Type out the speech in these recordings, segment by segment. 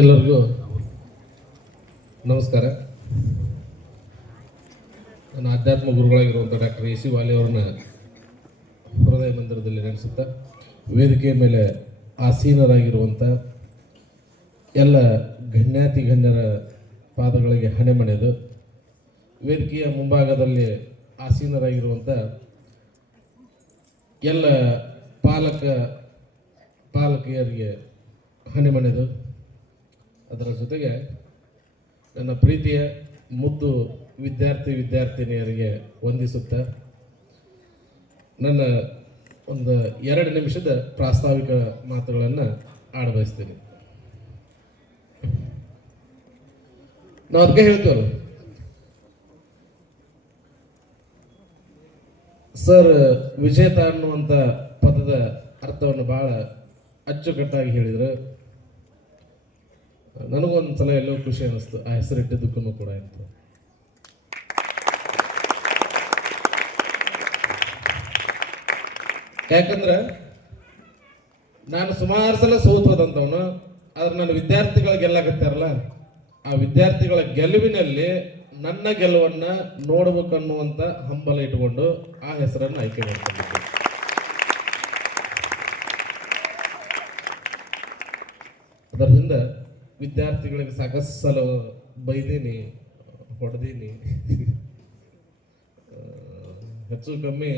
ಎಲ್ಲರಿಗೂ ನಮಸ್ಕಾರ. ನನ್ನ ಆಧ್ಯಾತ್ಮ ಗುರುಗಳಾಗಿರುವಂಥ ಡಾಕ್ಟರ್ ಎ ಸಿ ವಾಲಿ ಅವ್ರನ್ನ ಹೃದಯ ಮಂದಿರದಲ್ಲಿ ನಡೆಸುತ್ತಾ ವೇದಿಕೆಯ ಮೇಲೆ ಆಸೀನರಾಗಿರುವಂಥ ಎಲ್ಲ ಗಣ್ಯಾತಿ ಗಣ್ಯರ ಪಾದಗಳಿಗೆ ಹಣೆ ಮಣೆದು, ವೇದಿಕೆಯ ಮುಂಭಾಗದಲ್ಲಿ ಆಸೀನರಾಗಿರುವಂಥ ಎಲ್ಲ ಪಾಲಕಿಯರಿಗೆ ಹಣೆ ಮಣೆದು, ಅದರ ಜೊತೆಗೆ ನನ್ನ ಪ್ರೀತಿಯ ಮುದ್ದು ವಿದ್ಯಾರ್ಥಿನಿಯರಿಗೆ ವಂದಿಸುತ್ತಾ ನನ್ನ ಒಂದು 2 ನಿಮಿಷದ ಪ್ರಾಸ್ತಾವಿಕ ಮಾತುಗಳನ್ನು ಆಡಬಯಸ್ತೀನಿ. ನಾವು ಅದಕ್ಕೆ ಹೇಳ್ತೇವಲ್ಲ ಸರ್, ವಿಜೇತ ಅನ್ನುವಂಥ ಪದದ ಅರ್ಥವನ್ನು ಬಹಳ ಅಚ್ಚುಕಟ್ಟಾಗಿ ಹೇಳಿದ್ರು. ನನಗೊಂದು ಸಲ ಎಲ್ಲೋ ಖುಷಿ ಅನ್ನಿಸ್ತು ಆ ಹೆಸರಿಟ್ಟಿದ್ದಕ್ಕೂ ಕೂಡ ಅಂತ. ಯಾಕಂದ್ರೆ ನಾನು ಸುಮಾರು ಸಲ ಸೋತೋದಂತವನು, ಆದ್ರೆ ನನ್ನ ವಿದ್ಯಾರ್ಥಿಗಳ ಗೆಲ್ಲಾಕತ್ತಾರಲ್ಲ, ಆ ವಿದ್ಯಾರ್ಥಿಗಳ ಗೆಲುವಿನಲ್ಲಿ ನನ್ನ ಗೆಲುವನ್ನ ನೋಡ್ಬೇಕನ್ನುವಂತ ಹಂಬಲ ಇಟ್ಕೊಂಡು ಆ ಹೆಸರನ್ನು ಆಯ್ಕೆ ಮಾಡ್ಕೊಂಡಿದ್ದೆ. ಅದರಿಂದ ವಿದ್ಯಾರ್ಥಿಗಳಿಗೆ ಸಾಕಷ್ಟು ಸಲ ಬೈದೀನಿ, ಹೊಡೆದೀನಿ, ಹೆಚ್ಚು ಕಮ್ಮಿ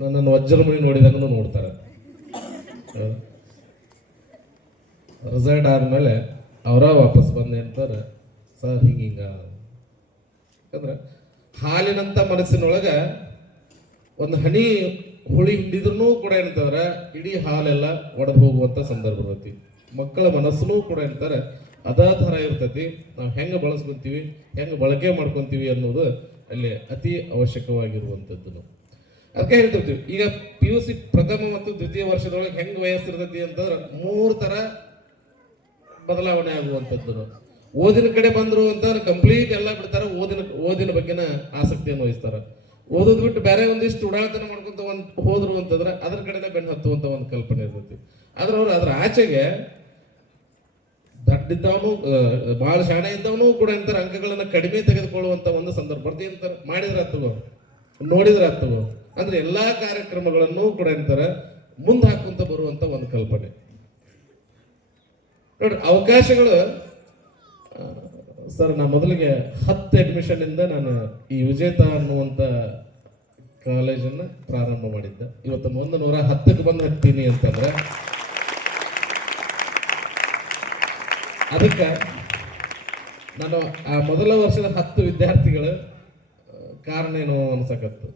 ನನ್ನನ್ನು ವಜ್ರಮಣಿ ನೋಡಿದಂಗೂ ನೋಡ್ತಾರೆ. ರಿಸಲ್ಟ್ ಆದ್ಮೇಲೆ ಅವರ ವಾಪಸ್ ಬಂದೆ ಅಂತಾರೆ, ಸರ್ ಹಿಂಗ ಯಾಕಂದ್ರೆ ಹಾಲಿನಂತ ಮನಸ್ಸಿನೊಳಗ ಒಂದು ಹನಿ ಹುಳಿ ಹಿಂಡಿದ್ರು ಕೂಡ ಏನಂತಂದ್ರೆ ಇಡೀ ಹಾಲೆಲ್ಲ ಒಡೆದು ಹೋಗುವಂತ ಸಂದರ್ಭ ಇರ್ತೈತಿ. ಮಕ್ಕಳ ಮನಸ್ಸು ಕೂಡ ಏನಂತಾರೆ ಅದೇ ಥರ ಇರ್ತೈತಿ. ನಾವು ಹೆಂಗೆ ಬಳಸ್ಕೊಂತೀವಿ, ಹೆಂಗೆ ಬಳಕೆ ಮಾಡ್ಕೊಂತೀವಿ ಅನ್ನೋದು ಅಲ್ಲಿ ಅತಿ ಅವಶ್ಯಕವಾಗಿರುವಂಥದ್ದು. ಅದಕ್ಕೆ ಹೇಳ್ತಿರ್ತೀವಿ, ಈಗ PUC ಪ್ರಥಮ ಮತ್ತು ದ್ವಿತೀಯ ವರ್ಷದೊಳಗೆ ಹೆಂಗೆ ವಯಸ್ಸಿರ್ತೈತಿ ಅಂತಂದ್ರೆ 3 ಥರ ಬದಲಾವಣೆ ಆಗುವಂಥದ್ದು. ಓದಿನ ಕಡೆ ಬಂದ್ರು ಅಂತಂದ್ರೆ ಕಂಪ್ಲೀಟ್ ಎಲ್ಲ ಬಿಡ್ತಾರೆ, ಓದಿನ ಬಗ್ಗೆನ ಆಸಕ್ತಿಯನ್ನು ವಹಿಸ್ತಾರೆ. ಓದೋದು ಬಿಟ್ಟು ಬೇರೆ ಒಂದಿಷ್ಟು ಉಡಾಳತನ ಮಾಡ್ಕೊಂತ ಹೋದ್ರು ಅಂತಂದ್ರೆ ಅದ್ರ ಕಡೆನೇ ಬೆನ್ನು ಹತ್ತುವಂತ ಒಂದು ಕಲ್ಪನೆ ಇರ್ತೈತಿ. ಆದ್ರೆ ಅವ್ರು ಅದ್ರ ಆಚೆಗೆ ದಡ್ಡಿದ್ದವನು, ಬಹಳ ಶಾಣೆ ಇದ್ದವನು ಕೂಡ ಅಂತಾರೆ ಅಂಕಗಳನ್ನ ಕಡಿಮೆ ತೆಗೆದುಕೊಳ್ಳುವಂತ ಒಂದು ಸಂದರ್ಭ ಬರ್ತಿ ಅಂತಾರೆ. ಮಾಡಿದ್ರೆ ಹತ್ತುವ, ನೋಡಿದ್ರೆ ಹತ್ತುವ ಅಂದ್ರೆ ಎಲ್ಲಾ ಕಾರ್ಯಕ್ರಮಗಳನ್ನು ಕೂಡ ಅಂತಾರೆ ಮುಂದೆ ಹಾಕುವಂತ ಬರುವಂತ ಒಂದು ಕಲ್ಪನೆ ನೋಡ್ರಿ. ಅವಕಾಶಗಳು ಸರ್, ನಾ ಮೊದಲಿಗೆ 10 ಅಡ್ಮಿಷನ್ ಇಂದ ನಾನು ಈ ವಿಜೇತ ಅನ್ನುವಂತ ಕಾಲೇಜನ್ನ ಪ್ರಾರಂಭ ಮಾಡಿದ್ದೆ. ಇವತ್ತು 110ಕ್ಕೆ ಬಂದು ಹತ್ತೀನಿ ಅಂತಂದ್ರೆ ಅದಕ್ಕೆ ನಾನು ಆ ಮೊದಲ ವರ್ಷದ 10 ವಿದ್ಯಾರ್ಥಿಗಳ ಕಾರಣ ಏನು ಅನ್ಸಕತ್ತು.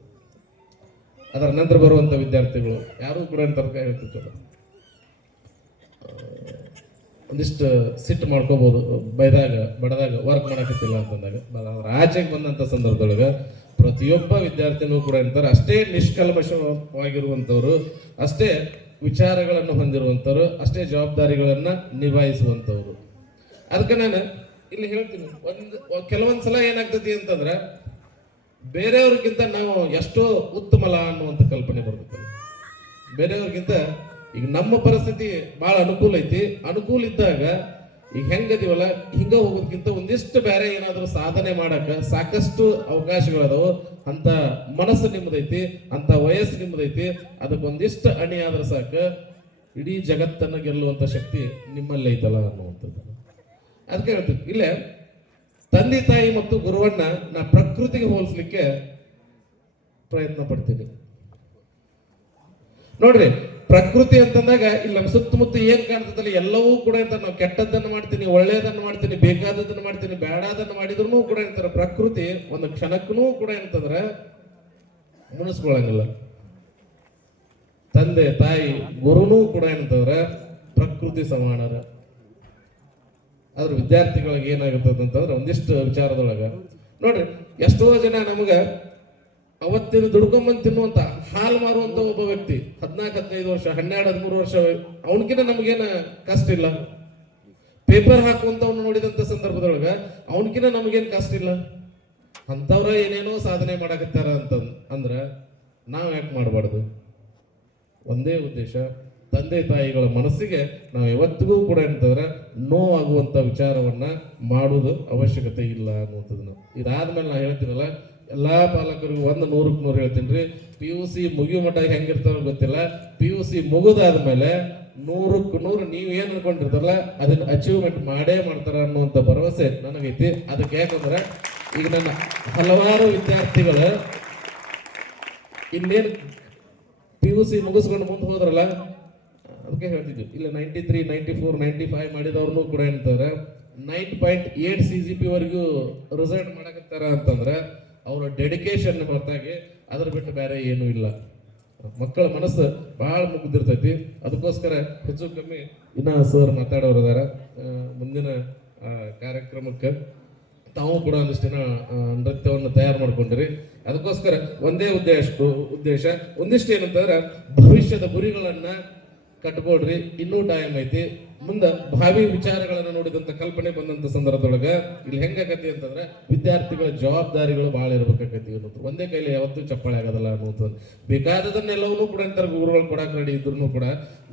ಅದರ ನಂತರ ಬರುವಂತ ವಿದ್ಯಾರ್ಥಿಗಳು ಯಾರು ಕೂಡ ತರ್ಕ ಹೇಳ್ತಿದ್ರು, ಒಂದಿಷ್ಟು ಸಿಟ್ಟು ಮಾಡ್ಕೋಬಹುದು, ಬಡದಾಗ ವರ್ಕ್ ಮಾಡಕತ್ತಿಲ್ಲ ಅಂತಂದಾಗ. ಆಚೆಗೆ ಬಂದಂತ ಸಂದರ್ಭದೊಳಗೆ ಪ್ರತಿಯೊಬ್ಬ ವಿದ್ಯಾರ್ಥಿನೂ ಕೂಡ ಅಂತಾರೆ ಅಷ್ಟೇ ನಿಷ್ಕಲ್ಮಶವಾಗಿರುವಂಥವ್ರು, ಅಷ್ಟೇ ವಿಚಾರಗಳನ್ನು ಹೊಂದಿರುವಂಥವ್ರು, ಅಷ್ಟೇ ಜವಾಬ್ದಾರಿಗಳನ್ನ ನಿಭಾಯಿಸುವಂಥವ್ರು. ಅದಕ್ಕೆ ನಾನು ಇಲ್ಲಿ ಹೇಳ್ತೀನಿ, ಕೆಲವೊಂದ್ಸಲ ಏನಾಗ್ತತಿ ಅಂತಂದ್ರೆ ಬೇರೆಯವ್ರಿಗಿಂತ ನಾವು ಎಷ್ಟೋ ಉತ್ತಮಲ್ಲ ಅನ್ನುವಂಥ ಕಲ್ಪನೆ ಬರ್ತದೆ. ಬೇರೆಯವ್ರಿಗಿಂತ ಈಗ ನಮ್ಮ ಪರಿಸ್ಥಿತಿ ಬಹಳ ಅನುಕೂಲ ಐತಿ, ಅನುಕೂಲ ಇದ್ದಾಗ ಈಗ ಹೆಂಗದೀವಲ್ಲ ಹಿಂಗ ಹೋಗೋದಕ್ಕಿಂತ ಒಂದಿಷ್ಟು ಬೇರೆ ಏನಾದರೂ ಸಾಧನೆ ಮಾಡಕ ಸಾಕಷ್ಟು ಅವಕಾಶಗಳದಾವು. ಅಂತ ಮನಸ್ಸು ನಿಮ್ಮದೈತಿ, ಅಂತ ವಯಸ್ಸು ನಿಮ್ಮದೈತಿ, ಅದಕ್ಕೊಂದಿಷ್ಟು ಅಣಿ ಆದ್ರೆ ಸಾಕು ಇಡೀ ಜಗತ್ತನ್ನು ಗೆಲ್ಲುವಂತ ಶಕ್ತಿ ನಿಮ್ಮಲ್ಲಿ ಐತಲ್ಲ ಅನ್ನುವಂಥದ್ದು. ಅದಕ್ಕೆ ಹೇಳ್ತೀವಿ, ಇಲ್ಲೇ ತಂದೆ ತಾಯಿ ಮತ್ತು ಗುರುವನ್ನ ನಾ ಪ್ರಕೃತಿಗೆ ಹೋಲಿಸ್ಲಿಕ್ಕೆ ಪ್ರಯತ್ನ ಪಡ್ತೀನಿ. ನೋಡ್ರಿ, ಪ್ರಕೃತಿ ಅಂತಂದಾಗ ಇಲ್ಲಿ ನಮ್ಮ ಸುತ್ತಮುತ್ತ ಏನ್ ಕಾಣ್ತದಲ್ಲ ಎಲ್ಲವೂ ಕೂಡ ಅಂತ ನಾವು ಕೆಟ್ಟದ್ದನ್ನು ಮಾಡ್ತೀನಿ, ಒಳ್ಳೆಯದನ್ನು ಮಾಡ್ತೀನಿ, ಬೇಕಾದದನ್ನು ಮಾಡ್ತೀನಿ, ಬೇಡಾದನ್ನು ಮಾಡಿದ್ರು ಕೂಡ ಅಂತಾರೆ ಪ್ರಕೃತಿ ಒಂದು ಕ್ಷಣಕ್ಕೂ ಕೂಡ ಏನಂತಂದ್ರೆ ಮುನಿಸ್ಕೊಳಂಗಿಲ್ಲ. ತಂದೆ ತಾಯಿ ಗುರುನೂ ಕೂಡ ಏನಂತಂದ್ರೆ ಪ್ರಕೃತಿ ಸಮಾನರ. ಆದ್ರೆ ವಿದ್ಯಾರ್ಥಿಗಳಿಗೆ ಏನಾಗುತ್ತದೆ ಅಂತಂದ್ರೆ ಒಂದಿಷ್ಟು ವಿಚಾರದೊಳಗ ನೋಡ್ರಿ, ಎಷ್ಟೋ ಜನ ನಮಗ ಅವತ್ತಿನ ದುಡ್ಕೊಂಬಂದು ತಿನ್ನುವಂತ ಹಾಲು ಮಾರುವಂತ ಒಬ್ಬ ವ್ಯಕ್ತಿ 14-15 ವರ್ಷ 12-13 ವರ್ಷ ಅವನಕಿನ ನಮಗೇನ ಕಷ್ಟ ಇಲ್ಲ. ಪೇಪರ್ ಹಾಕುವಂತವ್ನು ನೋಡಿದಂತ ಸಂದರ್ಭದೊಳಗ ಅವನಕಿನ ನಮಗೇನ್ ಕಷ್ಟ ಇಲ್ಲ. ಅಂತವ್ರ ಏನೇನೋ ಸಾಧನೆ ಮಾಡಕತ್ತಾರ ಅಂದ್ರ ನಾವ್ ಯಾಕೆ ಮಾಡಬಾರ್ದು? ಒಂದೇ ಉದ್ದೇಶ, ತಂದೆ ತಾಯಿಗಳ ಮನಸ್ಸಿಗೆ ನಾವು ಯಾವತ್ತಿಗೂ ಕೂಡ ಅಂತಂದ್ರೆ ನೋವಾಗುವಂಥ ವಿಚಾರವನ್ನ ಮಾಡುವುದು ಅವಶ್ಯಕತೆ ಇಲ್ಲ ಅನ್ನುವಂಥದ್ದನ್ನು. ಇದಾದ್ಮೇಲೆ ನಾ ಹೇಳ್ತೀನಲ್ಲ, ಎಲ್ಲಾ ಪಾಲಕರಿಗೂ 100ಕ್ಕೆ 100 ಹೇಳ್ತೀನಿ ರೀ, PUC ಮುಗಿಯೋ ಮಟ್ಟ ಹೆಂಗಿರ್ತಾರೋ ಗೊತ್ತಿಲ್ಲ, PUC ಮುಗಿದಾದ್ಮೇಲೆ 100ಕ್ಕೆ 100 ನೀವು ಏನು ಅನ್ಕೊಂಡಿರ್ತಾರಲ್ಲ ಅದನ್ನ ಅಚೀವ್ಮೆಂಟ್ ಮಾಡೇ ಮಾಡ್ತಾರ ಅನ್ನುವಂಥ ಭರವಸೆ ನನಗೈತಿ. ಅದಕ್ಕೆ ಯಾಕಂದ್ರೆ ಈಗ ನನ್ನ ಹಲವಾರು ವಿದ್ಯಾರ್ಥಿಗಳು ಇನ್ನೇನು PUC ಮುಗಿಸ್ಕೊಂಡು ಮುಂದೆ ಹೋದ್ರಲ್ಲ, ಅದಕ್ಕೆ ಹೇಳ್ತಿದ್ವಿ ಇಲ್ಲ 93, 94, 95 ಮಾಡಿದವ್ರನ್ನೂ ಕೂಡ ಏನಂತಾರೆ 9.8 CGP ವರೆಗೂ ರಿಸಲ್ಟ್ ಮಾಡಕತ್ತಾರ ಅಂತಂದ್ರೆ ಅವರ ಡೆಡಿಕೇಶನ್ ಹೊರತಾಗಿ ಅದ್ರ ಬಿಟ್ಟು ಬೇರೆ ಏನೂ ಇಲ್ಲ. ಮಕ್ಕಳ ಮನಸ್ಸು ಭಾಳ ಮುಗ್ದಿರ್ತೈತಿ. ಅದಕ್ಕೋಸ್ಕರ ಹೆಚ್ಚು ಕಮ್ಮಿ ಇನ್ನ ಸರ್ ಮಾತಾಡೋರು ಅದಾರ. ಮುಂದಿನ ಕಾರ್ಯಕ್ರಮಕ್ಕೆ ತಾವು ಕೂಡ ಒಂದಿಷ್ಟಿನ ನೃತ್ಯವನ್ನು ತಯಾರು ಮಾಡ್ಕೊಂಡಿರಿ. ಅದಕ್ಕೋಸ್ಕರ ಒಂದೇ ಉದ್ದೇಶ ಒಂದಿಷ್ಟು ಏನಂತಂದ್ರೆ ಭವಿಷ್ಯದ ಗುರಿಗಳನ್ನ ಕಟ್ಕೊಡ್ರಿ. ಇನ್ನೂ ಟೈಮ್ ಐತಿ. ಮುಂದೆ ಭಾವಿ ವಿಚಾರಗಳನ್ನು ನೋಡಿದಂತ ಕಲ್ಪನೆ ಬಂದಂತ ಸಂದರ್ಭದೊಳಗ ಇಲ್ಲಿ ಹೆಂಗಾಕತಿ ಅಂತಂದ್ರೆ ವಿದ್ಯಾರ್ಥಿಗಳ ಜವಾಬ್ದಾರಿಗಳು ಭಾಳ ಇರ್ಬೇಕಾಕತಿ ಅನ್ನೋದು. ಒಂದೇ ಕೈಲಿ ಯಾವತ್ತೂ ಚಪ್ಪಾಳೆ ಆಗೋದಲ್ಲ ಅನ್ನೋದು. ಬೇಕಾದದನ್ನೆಲ್ಲವನ್ನೂ ಕೂಡ ಅಂತಾರೆ ಗುರುಗಳು ಕೊಡಕ್ಕೆ ರೆಡಿ ಇದ್ರು ಕೂಡ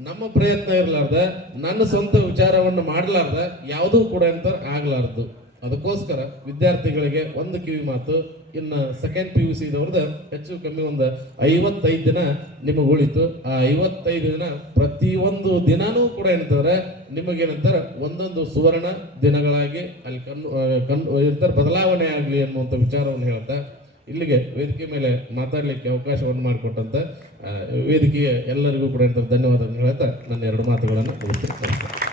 ನಮ್ಮ ಪ್ರಯತ್ನ ಇರಲಾರ್ದ, ನನ್ನ ಸ್ವಂತ ವಿಚಾರವನ್ನು ಮಾಡಲಾರ್ದ ಯಾವುದೂ ಕೂಡ ಅಂತಾರೆ ಆಗ್ಲಾರ್ದು. ಅದಕ್ಕೋಸ್ಕರ ವಿದ್ಯಾರ್ಥಿಗಳಿಗೆ ಒಂದು ಕಿವಿ ಮಾತು, ಇನ್ನು ಸೆಕೆಂಡ್ PUC ಇದವ್ರದ್ದು ಹೆಚ್ಚು ಕಮ್ಮಿ ಒಂದು 55 ದಿನ ನಿಮಗೆ ಉಳಿತು. ಆ 55 ದಿನ ಪ್ರತಿಯೊಂದು ದಿನಾನೂ ಕೂಡ ಏನಂತಾರೆ ನಿಮಗೇನಂತಾರೆ ಒಂದೊಂದು ಸುವರ್ಣ ದಿನಗಳಾಗಿ ಅಲ್ಲಿ ಏನಂತಾರೆ ಬದಲಾವಣೆ ಆಗಲಿ ಅನ್ನುವಂಥ ವಿಚಾರವನ್ನು ಹೇಳ್ತಾ ಇಲ್ಲಿಗೆ ವೇದಿಕೆ ಮೇಲೆ ಮಾತಾಡಲಿಕ್ಕೆ ಅವಕಾಶವನ್ನು ಮಾಡಿಕೊಟ್ಟಂತ ವೇದಿಕೆಯ ಎಲ್ಲರಿಗೂ ಕೂಡ ಧನ್ಯವಾದಗಳನ್ನು ಹೇಳ್ತಾ ನನ್ನ 2 ಮಾತುಗಳನ್ನು ಮುಗಿಸ್ತೀನಿ.